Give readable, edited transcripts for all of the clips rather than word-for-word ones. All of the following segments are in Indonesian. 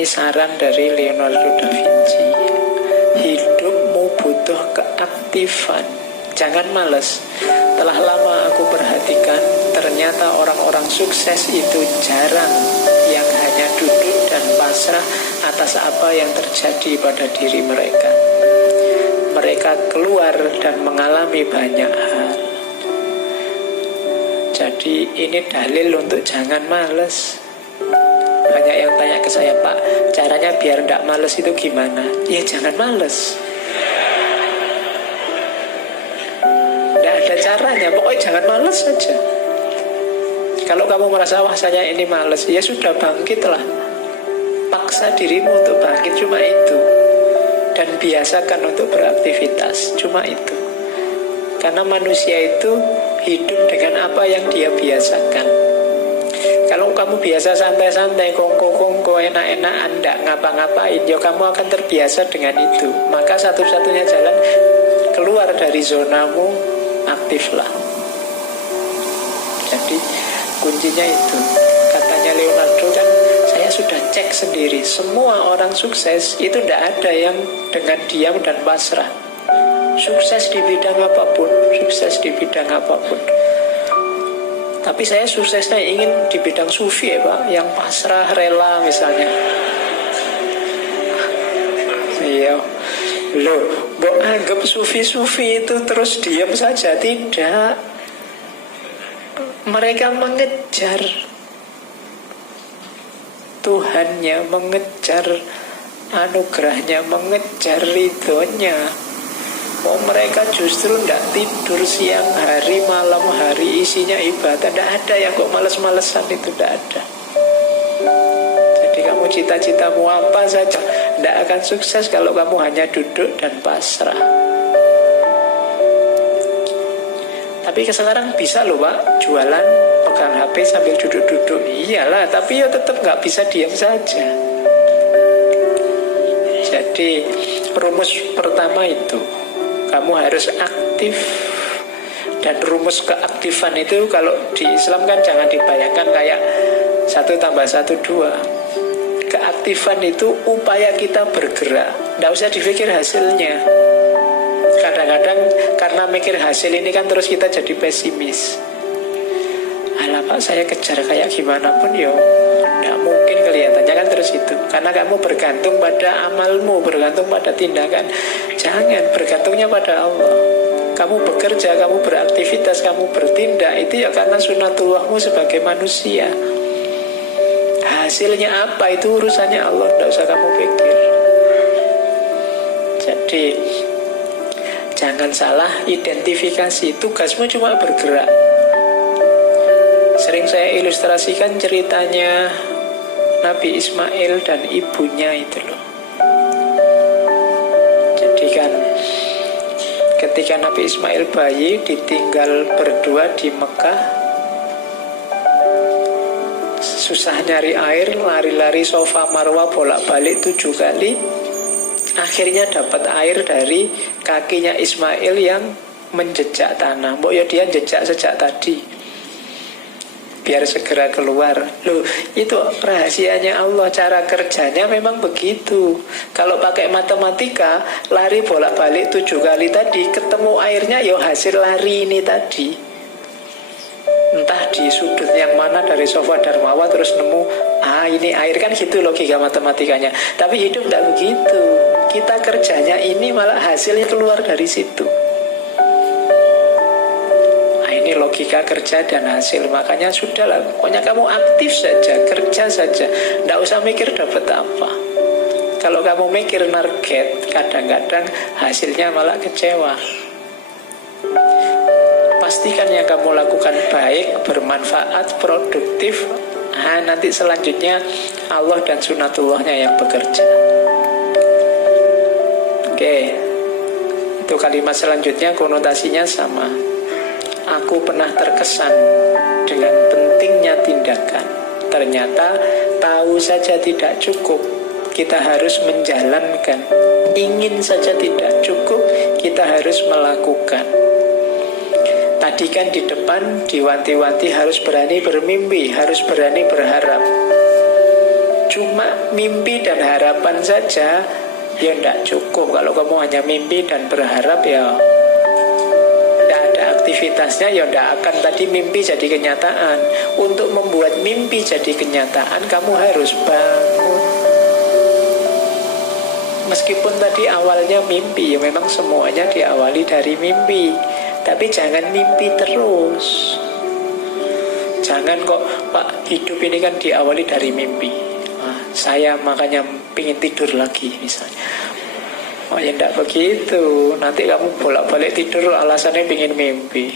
Ini saran dari Leonardo da Vinci. Hidupmu butuh keaktifan. Jangan malas. Telah lama aku perhatikan, ternyata orang-orang sukses itu jarang yang hanya duduk dan pasrah atas apa yang terjadi pada diri mereka. Mereka keluar dan mengalami banyak hal. Jadi ini dalil untuk jangan malas. Banyak yang tanya ke saya, Pak, caranya biar tidak malas itu gimana? Ya jangan malas. Tidak ada caranya, pokoknya jangan malas saja. Kalau kamu merasa, wah saya ini malas, ya sudah, bangkitlah. Paksa dirimu untuk bangkit, cuma itu. Dan biasakan untuk beraktivitas, cuma itu. Karena manusia itu hidup dengan apa yang dia biasakan. Kalau kamu biasa santai-santai, kongko-kongko, enak-enakan, tidak ngapa-ngapain, ya kamu akan terbiasa dengan itu. Maka satu-satunya jalan keluar dari zonamu, aktiflah. Jadi kuncinya itu. Katanya Leonardo kan, saya sudah cek sendiri, semua orang sukses itu tidak ada yang dengan diam dan pasrah. Sukses di bidang apapun, sukses di bidang apapun. Tapi saya suksesnya ingin di bidang sufi ya Pak, yang pasrah, rela misalnya. Iya. Loh, mbok anggap sufi-sufi itu terus diam saja? Tidak. Mereka mengejar Tuhannya, mengejar anugerahnya, mengejar ridhonya. Oh, mereka justru tidak tidur siang hari, malam hari, isinya ibadah. Tidak ada yang kok males-malesan, itu tidak ada. Jadi kamu cita-citamu apa saja, tidak akan sukses kalau kamu hanya duduk dan pasrah. Tapi sekarang bisa loh Pak, jualan, pegang HP sambil duduk-duduk. Iyalah, tapi ya tetap nggak bisa diam saja. Jadi rumus pertama itu, kamu harus aktif. Dan rumus keaktifan itu kalau di Islam kan jangan dibayangkan kayak 1 + 1 = 2. Keaktifan itu upaya kita bergerak, tidak usah dipikir hasilnya. Kadang-kadang karena mikir hasil ini kan terus kita jadi pesimis. Alah Pak, saya kejar kayak gimana pun ya tidak mungkin kelihatannya kan terus itu. Karena kamu bergantung pada amalmu, bergantung pada tindakan. Jangan, bergantungnya pada Allah. Kamu bekerja, kamu beraktivitas, kamu bertindak, itu ya karena sunatullahmu sebagai manusia. Hasilnya apa itu urusannya Allah, tidak usah kamu pikir. Jadi jangan salah identifikasi, tugasmu cuma bergerak. Sering saya ilustrasikan ceritanya Nabi Ismail dan ibunya itu loh. Jadi kan ketika Nabi Ismail bayi ditinggal berdua di Mekah, susah nyari air, lari-lari Safa Marwah bolak-balik 7 kali. Akhirnya dapat air dari kakinya Ismail yang menjejak tanah. Mbok ya dia jejak sejak tadi, biar segera keluar. Loh, itu rahasianya Allah, cara kerjanya memang begitu. Kalau pakai matematika, lari bolak-balik 7 kali tadi, ketemu airnya ya hasil lari ini tadi. Entah di sudut yang mana dari Safa dan Marwah terus nemu, ini air, kan gitu logika matematikanya. Tapi hidup tidak begitu. Kita kerjanya ini malah hasilnya keluar dari situ. Ini logika kerja dan hasil. Makanya sudahlah, pokoknya kamu aktif saja, kerja saja, tidak usah mikir dapat apa. Kalau kamu mikir target, kadang-kadang hasilnya malah kecewa. Pastikan yang kamu lakukan baik, bermanfaat, produktif. Nanti selanjutnya Allah dan sunatullahnya yang bekerja. Oke, itu kalimat selanjutnya konotasinya sama. Aku pernah terkesan dengan pentingnya tindakan. Ternyata tahu saja tidak cukup, kita harus menjalankan. Ingin saja tidak cukup, kita harus melakukan. Tadi kan di depan diwanti-wanti harus berani bermimpi, harus berani berharap. cuma mimpi dan harapan saja, ya tidak cukup. Kalau kamu hanya mimpi dan berharap, ya tidak ada aktivitasnya, ya tidak akan tadi mimpi jadi kenyataan. Untuk membuat mimpi jadi kenyataan, kamu harus bangun. Meskipun tadi awalnya mimpi, ya memang semuanya diawali dari mimpi. Tapi jangan mimpi terus. Jangan kok, Pak, hidup ini kan diawali dari mimpi. Saya makanya pingin tidur lagi misalnya. Oh ya tidak begitu. Nanti kamu bolak-balik tidur alasannya pingin mimpi.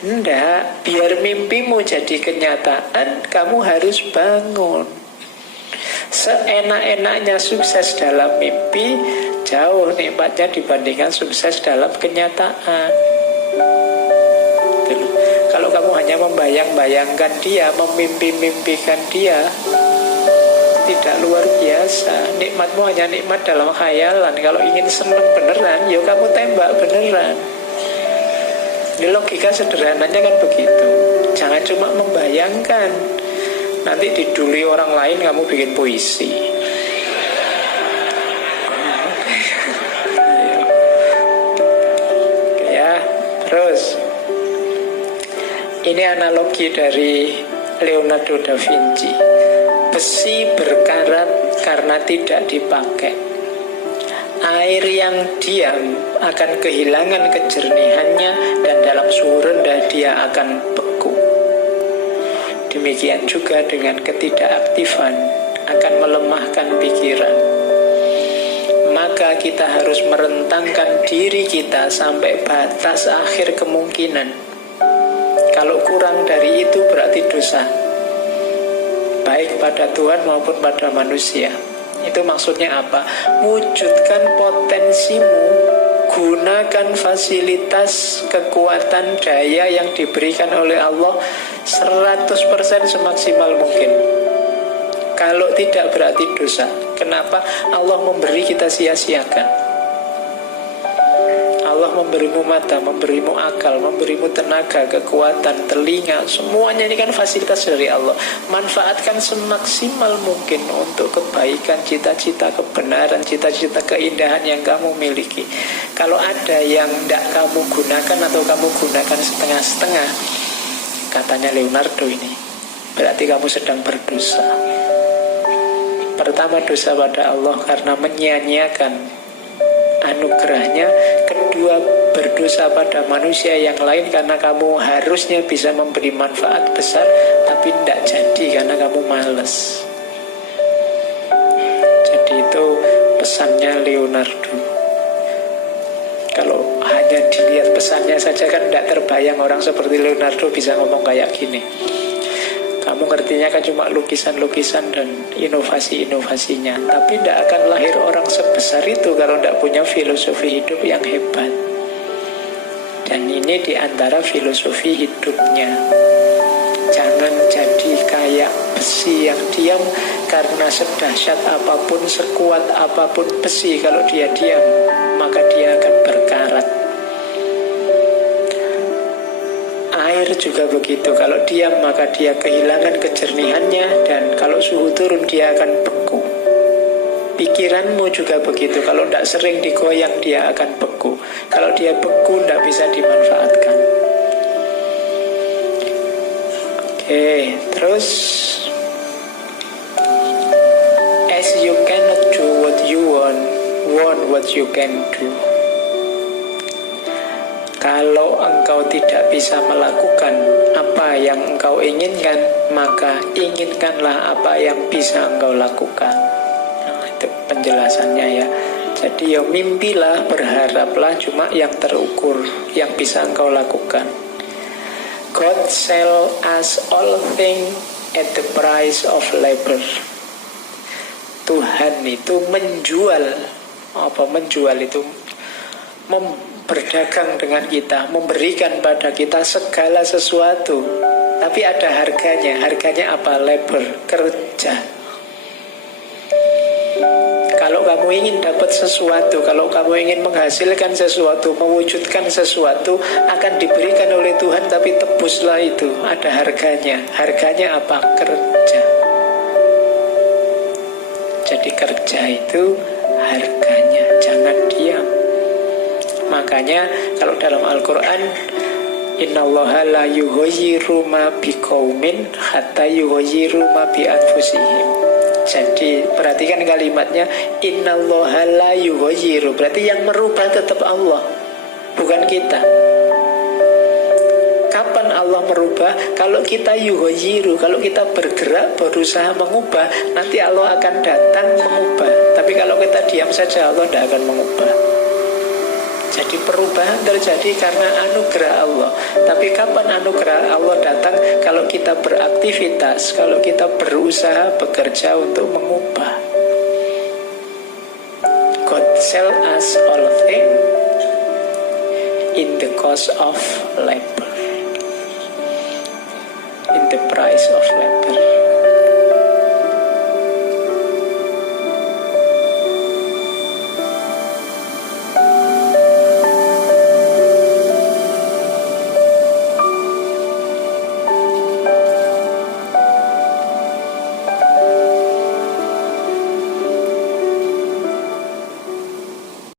Tidak, biar mimpimu jadi kenyataan, kamu harus bangun. Seenak-enaknya sukses dalam mimpi, jauh nikmatnya dibandingkan sukses dalam kenyataan. Kalau kamu hanya membayang-bayangkan dia, memimpi-mimpikan dia, tidak luar biasa. Nikmatmu hanya nikmat dalam khayalan. Kalau ingin senang beneran, ya kamu tembak beneran. Ini logika sederhananya kan begitu. Jangan cuma membayangkan. Nanti diduli orang lain kamu bikin puisi. Ya, terus ini analogi dari Leonardo da Vinci. Besi berkarat karena tidak dipakai. Air yang diam akan kehilangan kejernihannya dan dalam suhu rendah dia akan beku. Demikian juga dengan ketidakaktifan akan melemahkan pikiran. Maka kita harus merentangkan diri kita sampai batas akhir kemungkinan. Kalau kurang dari itu berarti dosa, baik pada Tuhan maupun pada manusia. Itu maksudnya apa? Wujudkan potensimu, gunakan fasilitas, kekuatan, daya yang diberikan oleh Allah 100% semaksimal mungkin. Kalau tidak berarti dosa. Kenapa? Allah memberi kita sia-siakan. Allah memberimu mata, memberimu akal, memberimu tenaga, kekuatan, telinga. Semuanya ini kan fasilitas dari Allah. Manfaatkan semaksimal mungkin untuk kebaikan, cita-cita kebenaran, cita-cita keindahan yang kamu miliki. Kalau ada yang tidak kamu gunakan atau kamu gunakan setengah-setengah, katanya Leonardo ini, berarti kamu sedang berdosa. Pertama, dosa pada Allah karena menyia-nyiakan anugerahnya. Kedua, berdosa pada manusia yang lain karena kamu harusnya bisa memberi manfaat besar tapi tidak jadi karena kamu malas. Jadi itu pesannya Leonardo. Kalau hanya dilihat pesannya saja kan tidak terbayang orang seperti Leonardo bisa ngomong kayak gini. Kamu ngertinya kan cuma lukisan-lukisan dan inovasi-inovasinya. Tapi tidak akan lahir orang sebesar itu kalau tidak punya filosofi hidup yang hebat. Dan ini diantara filosofi hidupnya. Jangan jadi kayak besi yang diam, karena sedahsyat apapun, sekuat apapun besi, kalau dia diam, maka dia akan berkarat. Air juga begitu, kalau diam maka dia kehilangan kejernihannya, dan kalau suhu turun dia akan beku. Pikiranmu juga begitu, kalau tidak sering digoyang dia akan beku. Kalau dia beku tidak bisa dimanfaatkan. Oke, terus as you cannot do what you want what you can do. Kalau engkau tidak bisa melakukan apa yang engkau inginkan, maka inginkanlah apa yang bisa engkau lakukan. Nah, itu penjelasannya ya. Jadi ya mimpilah, berharaplah, cuma yang terukur, yang bisa engkau lakukan. God sell us all things at the price of labor. Tuhan itu menjual. Apa menjual itu? Berdagang dengan kita, memberikan pada kita segala sesuatu. Tapi ada harganya. Harganya apa? Labor, kerja. Kalau kamu ingin dapat sesuatu, kalau kamu ingin menghasilkan sesuatu, mewujudkan sesuatu, akan diberikan oleh Tuhan, tapi tebuslah itu. Ada harganya. Harganya apa? Kerja. Jadi kerja itu harganya, jangan diam. Makanya kalau dalam Al-Quran, innallaha la yughayyiru ma biqaumin hatta yughayyiru ma bi anfusihim. Jadi perhatikan kalimatnya, innallaha la yughayyiru, berarti yang merubah tetap Allah, bukan kita. Kapan Allah merubah? Kalau kita yughayyiru, kalau kita bergerak, berusaha mengubah, nanti Allah akan datang mengubah. Tapi kalau kita diam saja, Allah tidak akan mengubah. Jadi perubahan terjadi karena anugerah Allah. Tapi kapan anugerah Allah datang? Kalau kita beraktivitas, kalau kita berusaha, bekerja untuk mengubah. God sell us all things in the cost of labor, in the price of labor.